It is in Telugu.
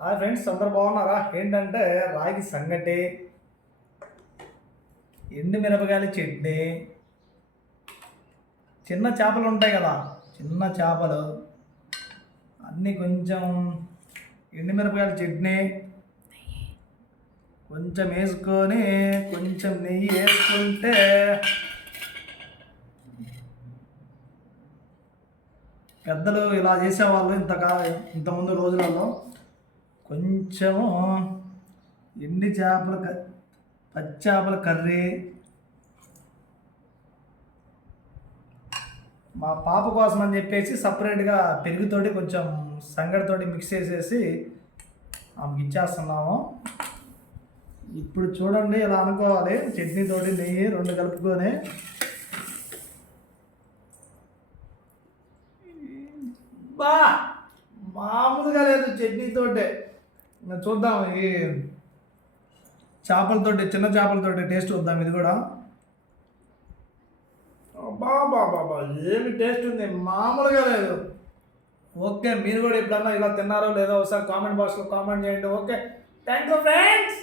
హాయ్ ఫ్రెండ్స్, అందరు బాగున్నారా? ఏంటంటే రాగి సంగటి, ఎండు మిరపకాయల చట్నీ, చిన్న చేపలు ఉంటాయి కదా, చిన్న చేపలు అన్నీ కొంచెం ఎండు మిరపకాయల చట్నీ కొంచెం వేసుకొని కొంచెం నెయ్యి వేసుకుంటే పెద్దలు ఇలా చేసేవాళ్ళు ఇంతకుముందు రోజులలో. కొంచెము ఎండి చేపల పచ్చి చేపల కర్రీ, మా పాప కోసం అని చెప్పేసి సపరేట్గా పెరుగుతోటి కొంచెం సంగటితోటి మిక్స్ చేసేసి ఆమెకి ఇచ్చేస్తున్నాము. ఇప్పుడు చూడండి, ఇలా అనుకోవాలి, చట్నీతోటి నెయ్యి రెండు కలుపుకొని బా మామూలుగా లేదు చట్నీతోటే. చూద్దాం ఈ చేపలతోటి, చిన్న చేపలతోటి టేస్ట్ చూద్దాం. ఇది కూడా బాబా బాబా ఏమి టేస్ట్ ఉంది, మామూలుగా లేదు. ఓకే, మీరు కూడా ఎప్పుడన్నా ఇలా తిన్నారో లేదో ఒకసారి కామెంట్ బాక్స్లో కామెంట్ చేయండి. Okay, thank you friends.